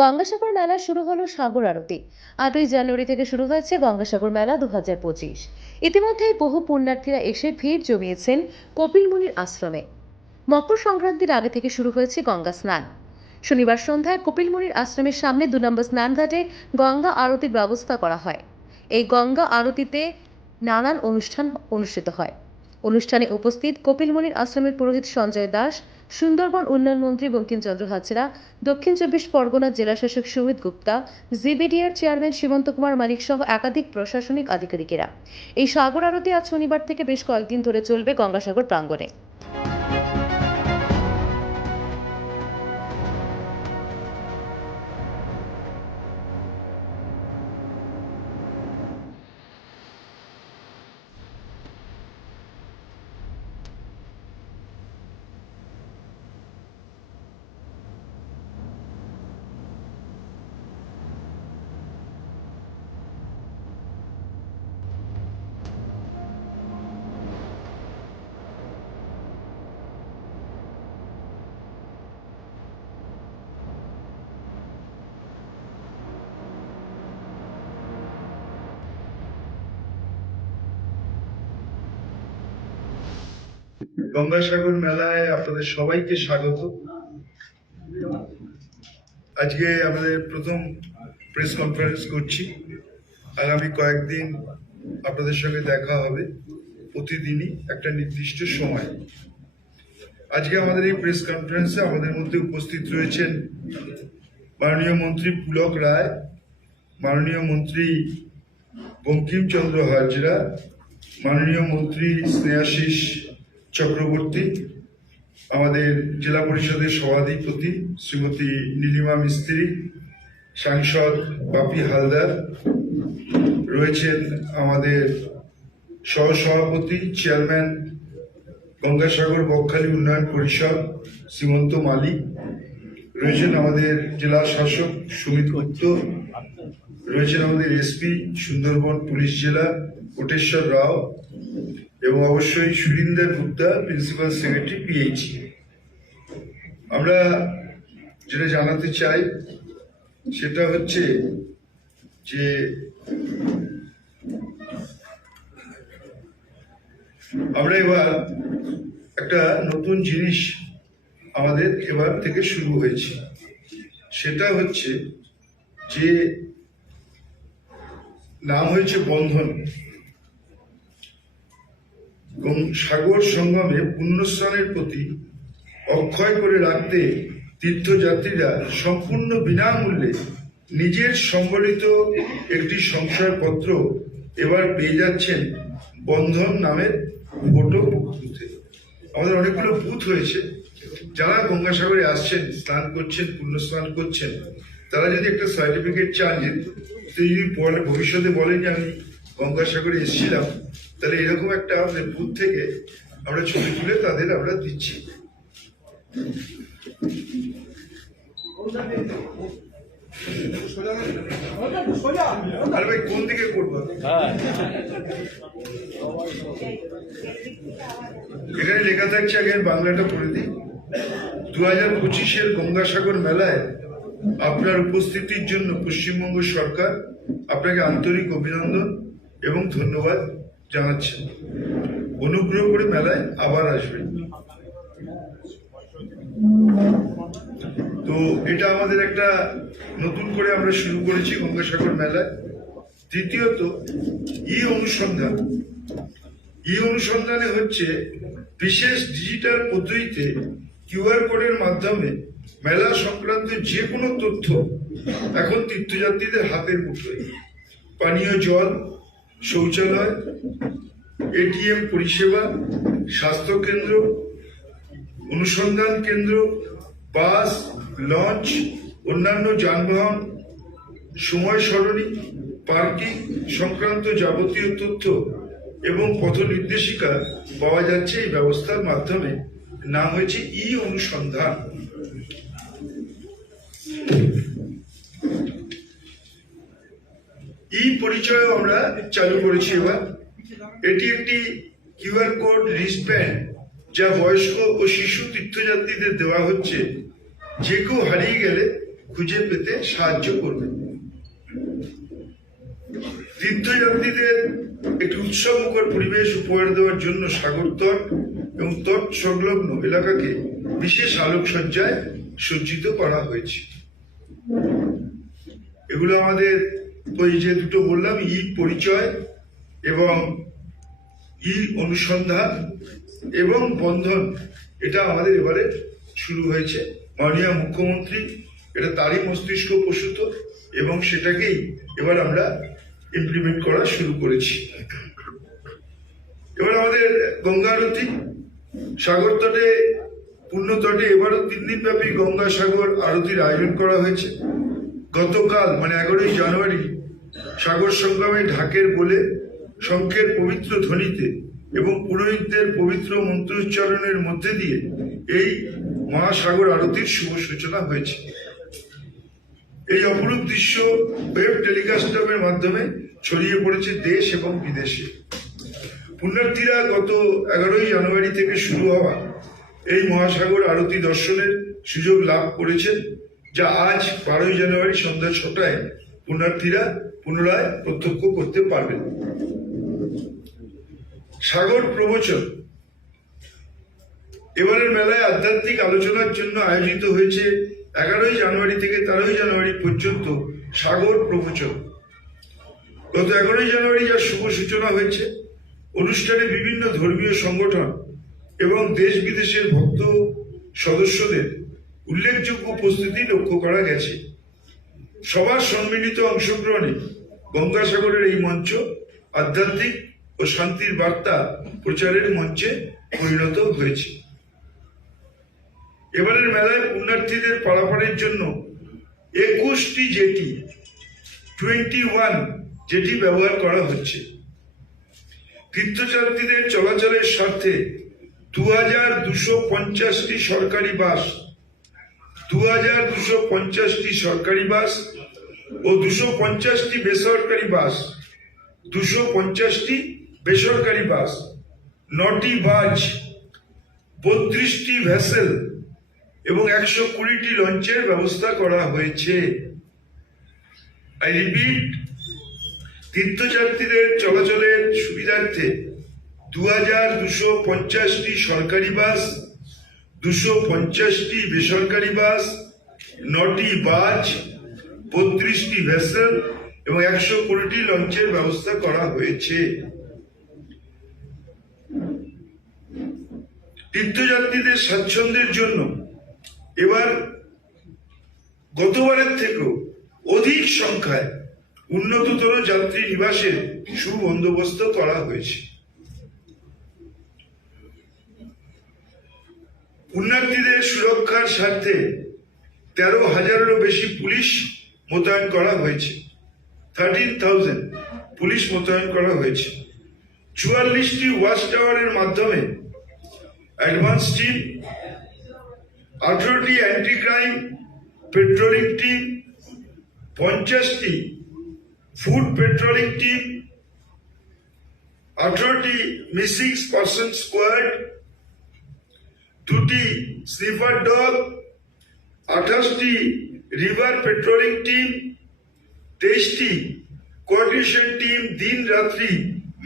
গঙ্গাসাগর মেলা শুরু হলো সাগর আরতি। আটই জানুয়ারি থেকে শুরু হয়েছে গঙ্গাসাগর মেলা দু হাজার পঁচিশ। ইতিমধ্যেই বহু পুণ্যার্থীরা এসে ভিড় জমিয়েছেন কপিলমুনির আশ্রমে। মকর সংক্রান্তির আগে থেকে শুরু হয়েছে গঙ্গা স্নান। শনিবার সন্ধ্যায় কপিলমুনির আশ্রমের সামনে দু নম্বর স্নানঘাটে গঙ্গা আরতির ব্যবস্থা করা হয়। এই গঙ্গা আরতিতে নানান অনুষ্ঠান অনুষ্ঠিত হয়। অনুষ্ঠানে উপস্থিত কপিলমুনির আশ্রমের পুরোহিত সঞ্জয় দাস সুন্দরবন উন্নয়ন মন্ত্রী বঙ্কিমচন্দ্র হাজরা, দক্ষিণ চব্বিশ পরগনা জেলাশাসক সুমিত গুপ্তা, জিবিডিআর চেয়ারম্যান সীমন্ত কুমার মালিক সহ একাধিক প্রশাসনিক আধিকারিকেরা। এই সাগর আরতি আজ শনিবার থেকে বেশ কয়েকদিন ধরে চলবে গঙ্গাসাগর প্রাঙ্গণে। গঙ্গাসাগর মেলায় আপনাদের সবাইকে স্বাগত। আজকে আমাদের প্রথম প্রেস কনফারেন্স করছি। আগামী কয়েকদিন আপনাদের সঙ্গে দেখা হবে, প্রতিদিনই একটা নির্দিষ্ট সময়। আজকে আমাদের এই প্রেস কনফারেন্সে আমাদের মধ্যে উপস্থিত রয়েছেন মাননীয় মন্ত্রী পুলক রায়, মাননীয় মন্ত্রী বঙ্কিমচন্দ্র হাজরা, মাননীয় মন্ত্রী স্নেহাশিস চক্রবর্তী, আমাদের জেলা পরিষদের সভাধিপতি শ্রীমতী নীলিমা মিস্ত্রি, সাংসদ বাপি হালদার, রয়েছেন আমাদের সহসভাপতি, চেয়ারম্যান গঙ্গাসাগর বকখালি উন্নয়ন পরিষদ শ্রীমন্ত মালিক, রয়েছেন আমাদের জেলা শাসক সুমিত গুপ্ত রয়েছেন আমাদের এসপি, সুন্দরবন পুলিশ জেলা, কোটেশ্বর রাও এবং অবশ্যই সুরিন্দর গুপ্তা, প্রিন্সিপাল সেক্রেটারি পিএইচি আমরা যেটা জানাতে চাই, সেটা হচ্ছে যে আমরা এবার একটা নতুন জিনিস আমাদের এবার থেকে শুরু হয়েছে। সেটা হচ্ছে যে নাম হয়েছে বন্ধন। সাগর সঙ্গমে পুণ্যস্নানের প্রতি অক্ষয় করে রাখতে তীর্থযাত্রীরা সম্পূর্ণ বিনামূল্যে নিজের সংবলিত একটি সংশয়পত্র এবার পেয়ে যাচ্ছেন বন্ধন নামের ফটো বুথে। আমাদের অনেকগুলো বুথ হয়েছে যারা গঙ্গাসাগরে আসছেন, স্নান করছেন পুণ্য স্নান করছেন, তারা যদি একটা সার্টিফিকেট চান তিনি যদি বলে ভবিষ্যতে বলেন যে আমি গঙ্গাসাগরে এসেছিলাম তাহলে এরকম একটা আমাদের বুথ থেকে আমরা ছবি তুলে তাদের আমরা দিচ্ছি। আর ভাই কোন দিকে করব? এখানে লেখা থাকছে আগে আমি বাংলাটা পড়ে দিই। দু হাজার পঁচিশের গঙ্গাসাগর মেলায় আপনার উপস্থিতির জন্য পশ্চিমবঙ্গ সরকার আপনাকে আন্তরিক অভিনন্দন এবং ধন্যবাদ জানাচ্ছেন অনুগ্রহ করে মেলায় আবার আসবেন। তো এটা আমাদের একটা নতুন করে আমরা শুরু করেছি গঙ্গাসাগর মেলায়। দ্বিতীয়ত, ই অনুসন্ধান। ই অনুসন্ধানে হচ্ছে বিশেষ ডিজিটাল পদ্ধতিতে কিউআর কোডের মাধ্যমে মেলা সংক্রান্ত যে কোনো তথ্য এখন তীর্থযাত্রীদের হাতের মুঠোয়। পানীয় জল, শৌচালয় এটিএম পরিষেবা, স্বাস্থ্যকেন্দ্র, অনুসন্ধান কেন্দ্র, বাস, লঞ্চ, অন্যান্য যানবাহন, সময় সরণি, পার্কিং সংক্রান্ত যাবতীয় তথ্য এবং পথ নির্দেশিকা পাওয়া যাচ্ছে এই ব্যবস্থার মাধ্যমে। নাম হয়েছে ই অনুসন্ধান। ই পরিচয় আমরা চালু করেছি এবার। এটি একটি কিউআর কোড যা বয়স্ক ও শিশু তীর্থযাত্রীদের দেওয়া হচ্ছে। যে কেউ হারিয়ে গেলে খুঁজে পেতে সাহায্য করবে। তীর্থযাত্রীদের একটি উৎসবমুখর পরিবেশ উপহার দেওয়ার জন্য সাগর তট এবং তট সংলগ্ন এলাকাকে বিশেষ আলোকসজ্জায় সজ্জিত করা হয়েছে। এগুলো আমাদের ওই যে দুটো বললাম ই পরিচয় এবং ই অনুসন্ধান এবং বন্ধন। এটা আমাদের এবারে শুরু হয়েছে। মাননীয় মুখ্যমন্ত্রী, এটা তারই মস্তিষ্ক প্রসূত এবং সেটাকেই এবার আমরা ইমপ্লিমেন্ট করা শুরু করেছি। এবার আমাদের গঙ্গা আরতি সাগর তটে পূর্ণ তটে এবারও তিন দিন ব্যাপী গঙ্গা সাগর আরতির আয়োজন করা হয়েছে। গতকাল মানে এগারোই জানুয়ারি, সাগর সংগ্রামে ঢাকের বলে, শঙ্খের পবিত্র ধ্বনিতে এবং পুরোহিতদের পবিত্র মন্ত্রোচ্চারণের মধ্যে দিয়ে এই মহাসাগর আরতির শুভ সূচনা হয়েছে। এই অপরূপ দৃশ্য ওয়েব টেলিকাস্টের মাধ্যমে ছড়িয়ে পড়েছে দেশ এবং বিদেশে। পুণ্যার্থীরা গত এগারোই জানুয়ারি থেকে শুরু হওয়া এই মহাসাগর আরতি দর্শনের সুযোগ লাভ করেছেন, যা আজ বারোই জানুয়ারি সন্ধ্যা ছটায় পুণ্যার্থীরা পুনরায় প্রত্যক্ষ করতে পারবেন। সাগর প্রবচন। এবারের মেলায় আধ্যাত্মিক আলোচনার জন্য আয়োজিত হয়েছে এগারোই জানুয়ারি থেকে তেরোই জানুয়ারি পর্যন্ত সাগর প্রবচন। গত এগারোই জানুয়ারি যার শুভ সূচনা হয়েছে, অনুষ্ঠানে বিভিন্ন ধর্মীয় সংগঠন এবং দেশ বিদেশের ভক্ত সদস্যদের উল্লেখযোগ্য উপস্থিতি লক্ষ্য করা গেছে। সবার সম্মিলিত অংশগ্রহণে গঙ্গাসাগরের এই মঞ্চ আধ্যাত্মিক ও শান্তির বার্তা প্রচারের মঞ্চে পরিণত হয়েছে। এবারের মেলায় পুণ্যার্থীদের পারাপারের জন্য একুশটি জেটি, টোয়েন্টি ওয়ান জেটি ব্যবহার করা হচ্ছে। তীর্থযাত্রীদের চলাচলের স্বার্থে দু হাজার দুশো পঞ্চাশটি সরকারি বাস দু হাজার দুশো পঞ্চাশটি সরকারি বাস ও দুশো পঞ্চাশটি বেসরকারি বাস, দুশো পঞ্চাশটি বেসরকারি বাস। নটি বাজ, বত্রিশটি ভেসেল এবং একশো কুড়িটি লঞ্চের ব্যবস্থা করা হয়েছে। আই রিপিট, তীর্থযাত্রীদের চলাচলের সুবিধার্থে দু হাজার দুশো পঞ্চাশটি সরকারি বাস, দুশো পঞ্চাশটি বেসরকারি বাস, নটি বাস, বত্রিশটি ভেসেল এবং একশো কুড়িটি লঞ্চের ব্যবস্থা করা হয়েছে। তীর্থযাত্রীদের স্বাচ্ছন্দ্যের জন্য এবার গতবারের থেকেও অধিক সংখ্যায় উন্নততর যাত্রী নিবাসের সুবন্দোবস্ত করা হয়েছে। পুণ্যার্থীদের সুরক্ষার স্বার্থে তেরো হাজারেরও বেশি পুলিশ মোতায়েন করা হয়েছে। থার্টিন থাউজেন্ড পুলিশ মোতায়েন করা হয়েছে। চুয়াল্লিশটি ওয়াচ টাওয়ারের মাধ্যমে অ্যাডভান্স টিম, আঠারোটি অ্যান্টি ক্রাইম পেট্রোলিং টিম পঞ্চাশটি ফুড পেট্রোলিং টিম আঠারোটি মিসিং পার্সন স্কোয়াড দুটি স্লিপার ডগ আঠাশটি রিভার পেট্রোলিং টিম তেইশটি কোঅর্ডিনেশন টিম দিন রাত্রি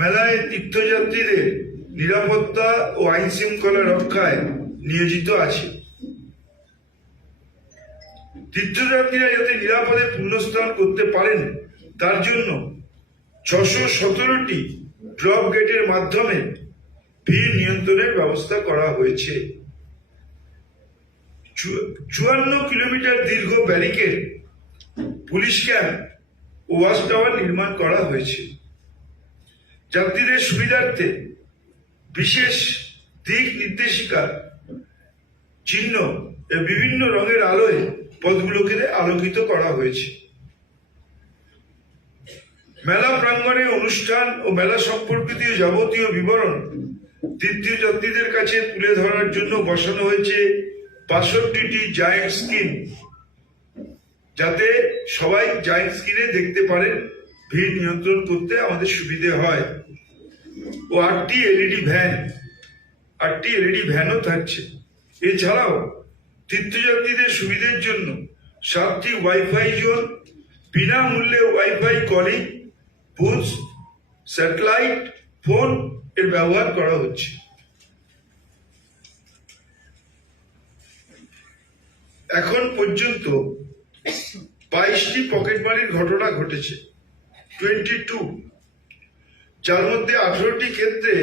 মেলায় তীর্থযাত্রীদের নিরাপত্তা ও আইন শৃঙ্খলা রক্ষায় নিয়োজিত আছে। তীর্থযাত্রীরা যাতে নিরাপদে পুণ্যস্থান করতে পারেন, তার জন্য ছশো সতেরোটি ড্রপ গেটের মাধ্যমে ভিড় নিয়ন্ত্রণের ব্যবস্থা করা হয়েছে। চুয়ান্ন কিলোমিটার দীর্ঘ ব্যারিকেড, পুলিশ ক্যাম্প ও ওয়াচ টাওয়ার নির্মাণ করা হয়েছে। যাত্রীদের সুবিধার্থে বিশেষ দিক নির্দেশিকা, চিহ্ন বিভিন্ন রঙের আলোয় পথগুলোকে আলোকিত করা হয়েছে। মেলা প্রাঙ্গণে অনুষ্ঠান ও মেলা সম্পর্কিত যাবতীয় বিবরণ তীর্থযাত্রীদের কাছে তুলে ধরার জন্য বসানো হয়েছে বাষট্টিটি জায়েন্ট স্ক্রিন যাতে সবাই জায়েন্ট স্ক্রিনে দেখতে পারেন ভিড় নিয়ন্ত্রণ করতে আমাদের সুবিধে হয়। ও আটটি এলইডি ভ্যান আটটি এলইডি ভ্যানও থাকছে। এছাড়াও তীর্থযাত্রীদের সুবিধের জন্য সাতটি ওয়াইফাই জোন বিনামূল্যে wifi calling booth satellite phone এর ব্যবহার করা হচ্ছে। এখন পর্যন্ত বাইশটি পকেটমারির ঘটনা ঘটেছে টোয়েন্টি টু যার মধ্যে আঠারোটি ক্ষেত্রে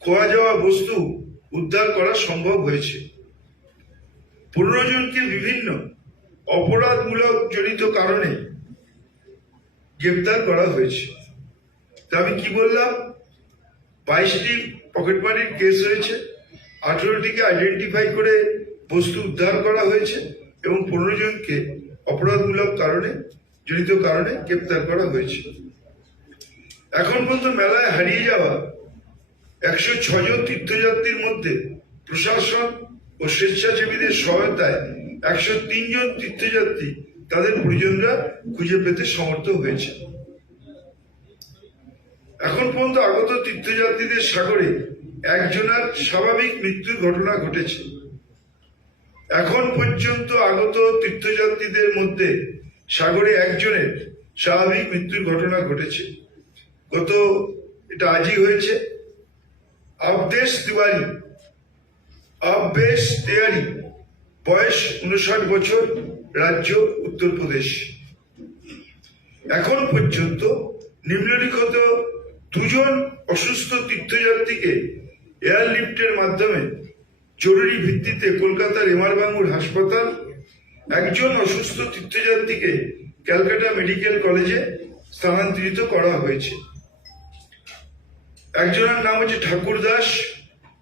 খোয়া যাওয়া বস্তু উদ্ধার করা সম্ভব হয়েছে। পনেরো জনকে বিভিন্ন অপরাধমূলক জড়িত কারণে গ্রেপ্তার করা হয়েছে। তা আমি কি বললাম? বাইশটি পকেটমারির কেস হয়েছে, আঠেরোটিকে আইডেন্টিফাই করে বস্তু উদ্ধার করা হয়েছে এবং পনেরো জনকে অপরাধমূলক কারণে, জড়িত কারণে গ্রেপ্তার করা হয়েছে। এখন পর্যন্ত মেলায় হারিয়ে যাওয়া একশো ছজন তীর্থযাত্রীর মধ্যে প্রশাসন ও স্বেচ্ছাসেবীদের সহায়তায় একশো জন তীর্থযাত্রী তাদের পরিজনরা খুঁজে পেতে সমর্থ হয়েছে। এখন পর্যন্ত আগত তীর্থযাত্রীদের সাগরে একজনের স্বাভাবিক মৃত্যুর ঘটনা ঘটেছে। এখন পর্যন্ত আগত তীর্থযাত্রীদের মধ্যে সাগরে একজনের স্বাভাবিক মৃত্যুর ঘটনা ঘটেছে। গত, এটা আজই হয়েছে। আবদেশ তিওয়ারি, আববেশ তেওয়ারি বয়স উনষাট বছর, রাজ্য উত্তরপ্রদেশ এখন পর্যন্ত নিম্নলিখিত দুজন অসুস্থ তীর্থযাত্রীকে এয়ারলিফটের মাধ্যমে জরুরি ভিত্তিতে কলকাতার এমারবাঙ্গুর হাসপাতাল, একজন অসুস্থ তীর্থযাত্রীকে ক্যালকাটা মেডিকেল কলেজে স্থানান্তরিত করা হয়েছে। একজনের নাম হচ্ছে ঠাকুর দাস,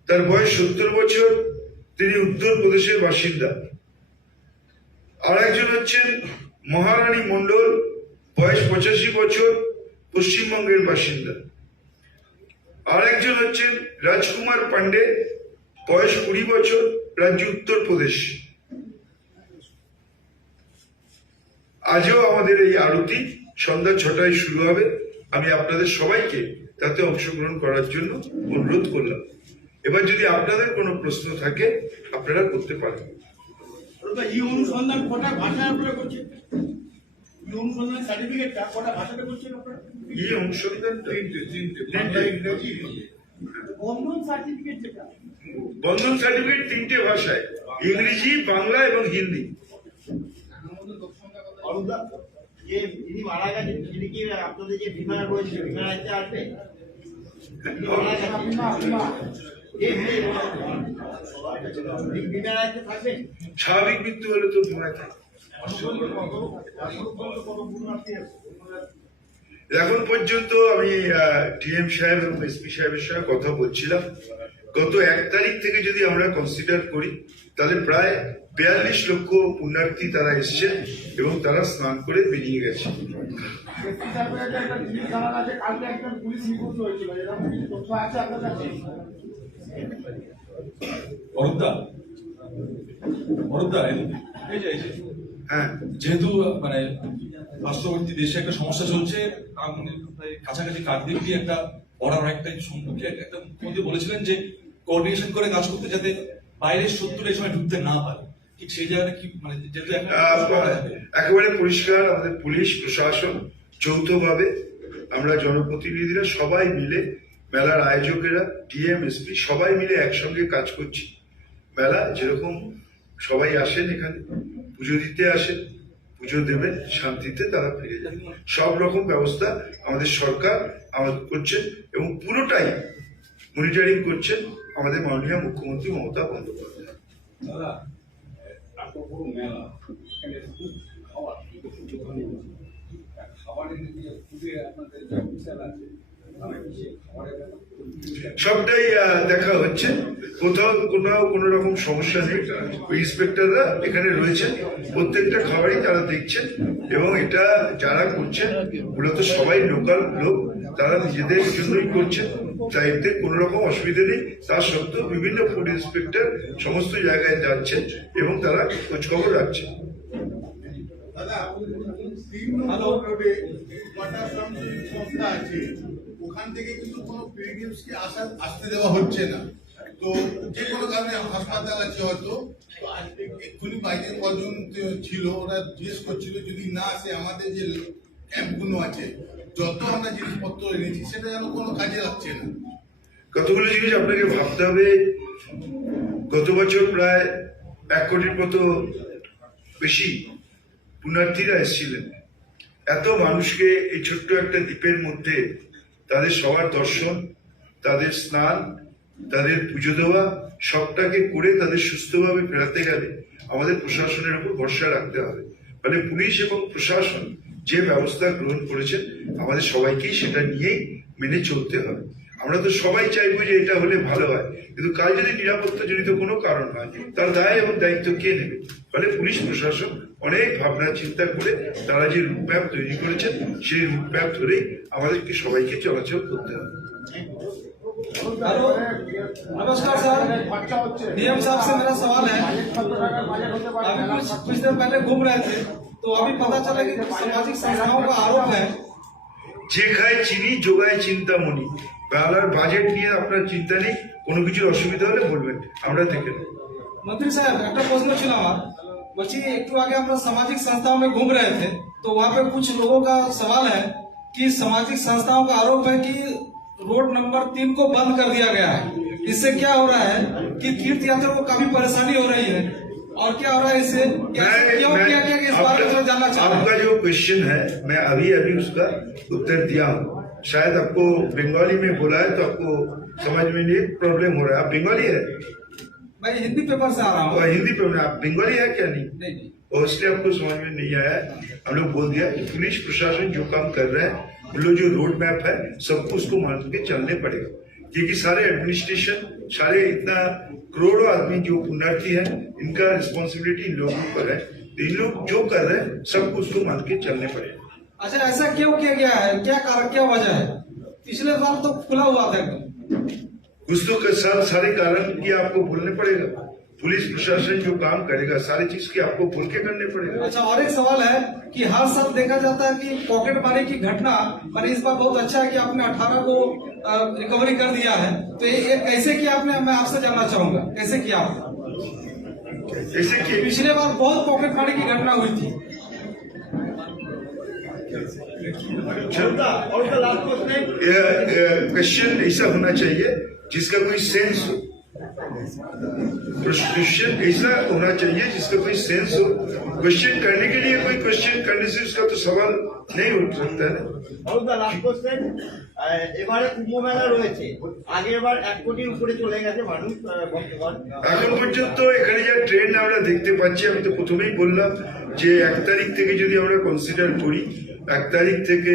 তার বয়স সত্তর বছর, তিনি উত্তরপ্রদেশের বাসিন্দা। আর একজন হচ্ছেন মহারানী মণ্ডল, বয়স পঁচাশি বছর, পশ্চিমবঙ্গের বাসিন্দা। আর একজন হচ্ছেন রাজকুমার পান্ডে বয়স কুড়ি বছর রাজ্য উত্তরপ্রদেশ। আজও আমাদের এই আরতি সন্ধ্যা ছটায় শুরু হবে। আমি আপনাদের সবাইকে তাতে অংশগ্রহণ করার জন্য অনুরোধ করলাম। এবার যদি আপনাদের কোনো প্রশ্ন থাকে আপনারা করতে পারেন। ওটা অনুসন্ধান কটা ভাষার উপরে করছে অনুসন্ধান সার্টিফিকেটটা কটা ভাষাতে করছেন আপনারা? এই অনুসন্ধানটা ইংরেজি সার্টিফিকেট যেটা। বন্ধন সার্টিফিকেট তিনটে ভাষায় ইংরেজি বাংলা এবং হিন্দি। যে মারা গেছেন তিনি কি আপনাদের যে রয়েছে আসবে স্বাভাবিক মৃত্যু হলে তো বিমায় থাকে এখন পর্যন্ত আমি ডিএম সাহেব এবং এসপি সাহেবের সঙ্গে কথা বলছিলাম। গত এক তারিখ থেকে যদি আমরা কনসিডার করি তাহলে প্রায় বিয়াল্লিশ লক্ষ পুণ্যার্থী তারা এসছেন এবং তারা স্নান করে বেরিয়ে গেছে। হ্যাঁ। যেহেতু মানে পার্শ্ববর্তী দেশে একটা সমস্যা চলছে কাছাকাছি দিয়ে একটা বর্ডার একটা সম্মুখে একটা মুখ্যমন্ত্রী বলেছিলেন যে কোঅর্ডিনেশন করে কাজ করতে যাতে বাইরের শত্রুরা এই সময় ঢুকতে না পারে। ঠিক সেই জায়গাটা কি মানে একেবারে পরিষ্কার আমাদের পুলিশ, প্রশাসন যৌথভাবে আমরা জনপ্রতিনিধিরা সবাই মিলে মেলার আয়োজকেরা ডিএম এসপি সবাই মিলে একসঙ্গে কাজ করছি। মেলা যেরকম সবাই আসেন এখানে, পুজো দিতে আসেন, পুজো দেবেন, শান্তিতে তারা ফিরে যান। সব রকম ব্যবস্থা আমাদের সরকার আমাদের করছেন এবং পুরোটাই মনিটরিং করছেন আমাদের মাননীয় মুখ্যমন্ত্রী মমতা বন্দ্যোপাধ্যায়। খাবারের যে ফুডে আপনাদের যা বিশাল আছে সবটাই দেখা হচ্ছে। কোথাও কোথাও কোনো রকম সমস্যা নেই। ইন্সপেক্টররা এখানে রয়েছেন। প্রত্যেকটা খাবারই তারা দেখছেন এবং এটা যারা করছেন মূলত সবাই লোকাল লোক, তারা নিজেদের জন্যই করছেন। তাই এতে কোনো রকম অসুবিধা নেই। তা সত্ত্বেও বিভিন্ন ফুড ইন্সপেক্টর সমস্ত জায়গায় যাচ্ছেন এবং তারা খোঁজখবর রাখছেন। দাদা তিন নম্বর রোডে ওয়াটার সংস্থা আছে? ওখান থেকে কিন্তু কোনো পিলগ্রিমসকে আসা আসতে দেওয়া হচ্ছে না। তো যে কোনো কারণে হাসপাতাল আছে হয়তো। এক্ষুনি বাইরে কজন ছিল, ওরা জিজ্ঞেস করছিল, যদি না আসে আমাদের যে ক্যাম্পগুলো আছে, যত আমরা জিনিসপত্র এনেছি, সেটা যেন কোনো কাজে লাগছে না। কতগুলো জিনিস আপনাকে ভাবতে হবে? গত বছর প্রায় এক কোটির মতো বেশি পুণ্যার্থীরা এসেছিলেন। এত মানুষকে এই ছোট্ট একটা দ্বীপের মধ্যে তাদের সবার দর্শন, তাদের স্নান, তাদের পুজো দেওয়া, সবটাকে করে তাদের সুস্থভাবে ফেরাতে গেলে আমাদের প্রশাসনের উপর ভরসা রাখতে হবে। মানে পুলিশ এবং প্রশাসন যে ব্যবস্থা গ্রহণ করেছেন, আমাদের সবাইকেই সেটা নিয়েই মেনে চলতে হবে। আমরা তো সবাই চাইব যে এটা হলে ভালো হয়, কিন্তু কাল যদি নিরাপত্তা জনিত কোনো কারণ হয়, তার দায় এবং দায়িত্ব কে নেবে? ফলে পুলিশ, প্রশাসন অনেক ভাবনা চিন্তা করে তারা যে রুটম্যাপ তৈরি করেছেন সেই রুটম্যাপ ধরেই আমাদেরকে সবাইকে চলাচল করতে হবে हेलो नमस्कार सर डीएम साहब से मेरा सवाल है अभी कुछ कुछ दिन पहले घूम रहे थे तो अभी पता चला कि कुछ सामाजिक संस्थाओं का आरोप है যে খায় চিনি যোগায় চিন্তামণি বাংলার বাজেট নিয়ে আপনার চিন্তা নেই কোনো কিছুর অসুবিধা হলে বলবেন আমরা থেকে নেব। मंत्री साहब একটা প্রশ্ন ছিল আমার बच्ची एक तो आगे हम लोग सामाजिक संस्थाओं में घूम रहे थे तो वहाँ पे कुछ लोगों का सवाल है कि सामाजिक संस्थाओं का आरोप है कि रोड नंबर तीन को बंद कर दिया गया है। इससे क्या हो रहा है कि तीर्थ यात्रा को काफ़ी परेशानी हो रही है? और क्या हो रहा है इससे? क्यों क्या क्या इस बारे में जानना चाहता आपका जो क्वेश्चन है मैं अभी अभी उसका उत्तर दिया हूँ। शायद आपको बंगाली में बोला है तो आपको समझ में नहीं प्रॉब्लम हो रहा है। आप बंगाली है? मैं हिंदी पेपर से आ रहा हूँ। हिंदी पेपर आप बंगाली है क्या नहीं? नहीं नहीं। और इसलिए आपको समझ में नहीं आया। हम लोग बोल दिया कि पुलिस प्रशासन जो काम कर रहे हैं उन लोग जो रोड मैप है सबको उसको मान के चलने पड़ेगा। क्योंकि सारे एडमिनिस्ट्रेशन सारे इतना करोड़ों आदमी जो पुण्यार्थी है इनका रिस्पॉन्सिबिलिटी इन लोगों पर है। तो इन लोग जो कर रहे हैं सबको उसको मान के चलने पड़ेगा। अच्छा ऐसा क्यों किया गया है? क्या कारण क्या वजह है? पिछले बार तो खुला हुआ था। तो के साथ सारे कारण की आपको बोलने पड़ेगा। पुलिस प्रशासन जो काम करेगा सारी चीज़ की आपको भूल के करने पड़ेगा। अच्छा और एक सवाल है कि हर साल देखा जाता है कि पॉकेट मारी की घटना मैंने इस बार बहुत अच्छा है कि आपने 18 को रिकवरी कर दिया है। तो ये, कैसे किया आपने? मैं आपसे जानना चाहूँगा। कैसे किया आपने? जैसे कि पिछले बार बहुत पॉकेट मारी की घटना हुई थी। क्वेश्चन क्वेश्चन ऐसा होना चाहिए जिसका कोई सेंस हो क्वेश्चन ऐसा होना चाहिए जिसका कोई सेंस हो क्वेश्चन करने के लिए कोई क्वेश्चन करने से उसका तो सवाल नहीं उठ सकता है और লাস্ট কোশ্চেন এবারে কুম্ভ মেলা রয়েছে আগের বার এক কোটির উপরে চলে গেছে মানুষ আহ, ভক্তগণ এখন পর্যন্ত এখানে যা ট্রেন্ড আমরা দেখতে পাচ্ছি আমি তো প্রথমেই বললাম যে এক তারিখ থেকে যদি আমরা কনসিডার করি এক তারিখ থেকে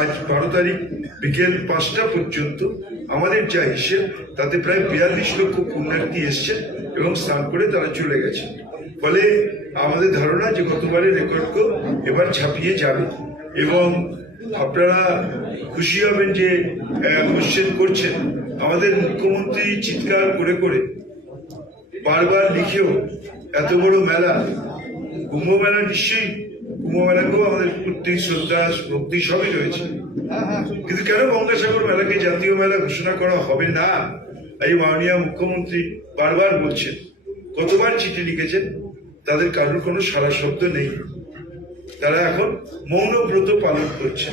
আজ বারো তারিখ বিকেল পাঁচটা পর্যন্ত আমাদের যা হিসেব, তাতে প্রায় বিয়াল্লিশ লক্ষ পুণ্যার্থী এসছে এবং স্নান করে তারা চলে গেছে ফলে আমাদের ধারণা যে গতবারের রেকর্ডকেও এবার ছাপিয়ে যাবে এবং আপনারা খুশি হবেন যে কোশ্চেন করছেন। আমাদের মুখ্যমন্ত্রী চিৎকার করে করে বারবার লিখেও এত বড় মেলা, কুম্ভ মেলা নিশ্চয়ই আমাদের শ্রদ্ধা ভক্তি সবই রয়েছে। কিন্তু কেন গঙ্গাসাগর মেলাকে জাতীয় মেলা ঘোষণা করা হবে না? এই মাননীয় মুখ্যমন্ত্রী বারবার বলছেন কতবার চিঠি লিখেছেন তাদের কারোর কোনো সারা শব্দ নেই। তারা এখন মৌন ব্রত পালন করছে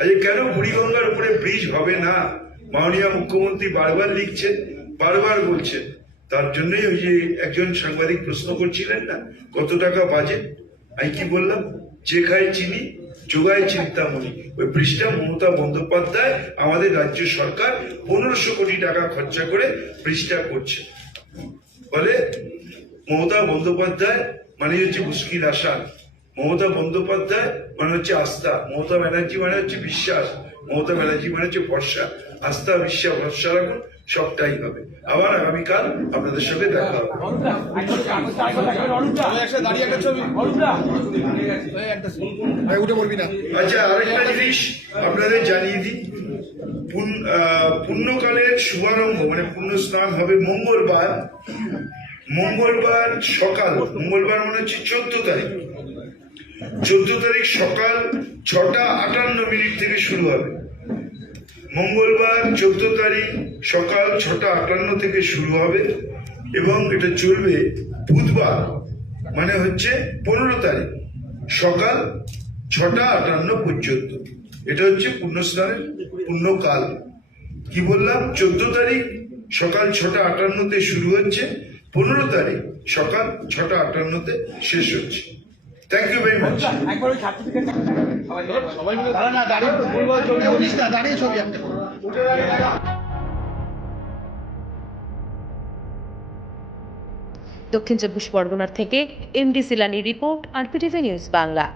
আজকে কেন বুড়িগঙ্গার উপরে ব্রিজ হবে না? মাননীয় মুখ্যমন্ত্রী বারবার লিখছেন বারবার বলছেন। তার জন্যই ওই যে একজন সাংবাদিক প্রশ্ন করছিলেন না কত টাকা বাজেট আমি কি বললাম? যে খায় চিনি, যোগায় চিন্তামণি। ওই ব্রিজটা মমতা বন্দ্যোপাধ্যায়, আমাদের রাজ্য সরকার পনেরোশো কোটি টাকা খরচা করে ব্রিজটা করছে। ফলে মমতা বন্দ্যোপাধ্যায় মানে হচ্ছে মুশকিল আসান। মমতা বন্দ্যোপাধ্যায় মানে হচ্ছে আস্থা। মমতা ব্যানার্জি মানে হচ্ছে বিশ্বাস। মমতা ব্যানার্জি মানে হচ্ছে ভরসা। আস্থা, বিশ্বাস, ভরসা রাখুন। সবটাই হবে। আবার আগামীকাল আপনাদের সঙ্গে দেখা হবে। আচ্ছা আরেকটা জিনিস আপনাদের জানিয়ে দিই। পুণ্যকালের শুভারম্ভ মানে পুণ্য স্নান হবে মঙ্গলবার। মঙ্গলবার সকাল, মঙ্গলবার মানে হচ্ছে চোদ্দ তারিখ। চোদ্দ তারিখ সকাল ছটা আটান্ন মিনিট থেকে শুরু হবে। মঙ্গলবার চোদ্দ তারিখ সকাল ছটা আটান্ন থেকে শুরু হবে এবং এটা চলবে বুধবার মানে হচ্ছে পনেরো তারিখ সকাল ছটা আটান্ন পর্যন্ত। এটা হচ্ছে পুণ্যস্নানের পুণ্যকাল। কি বললাম? চোদ্দ তারিখ সকাল ছটা আটান্নতে শুরু হচ্ছে, পনেরো তারিখ সকাল ছটা আটান্নতে শেষ হচ্ছে। থ্যাংক ইউ ভেরি মাচ দক্ষিণ চব্বিশ পরগনার থেকে MD Silani report RPTV news Bangla.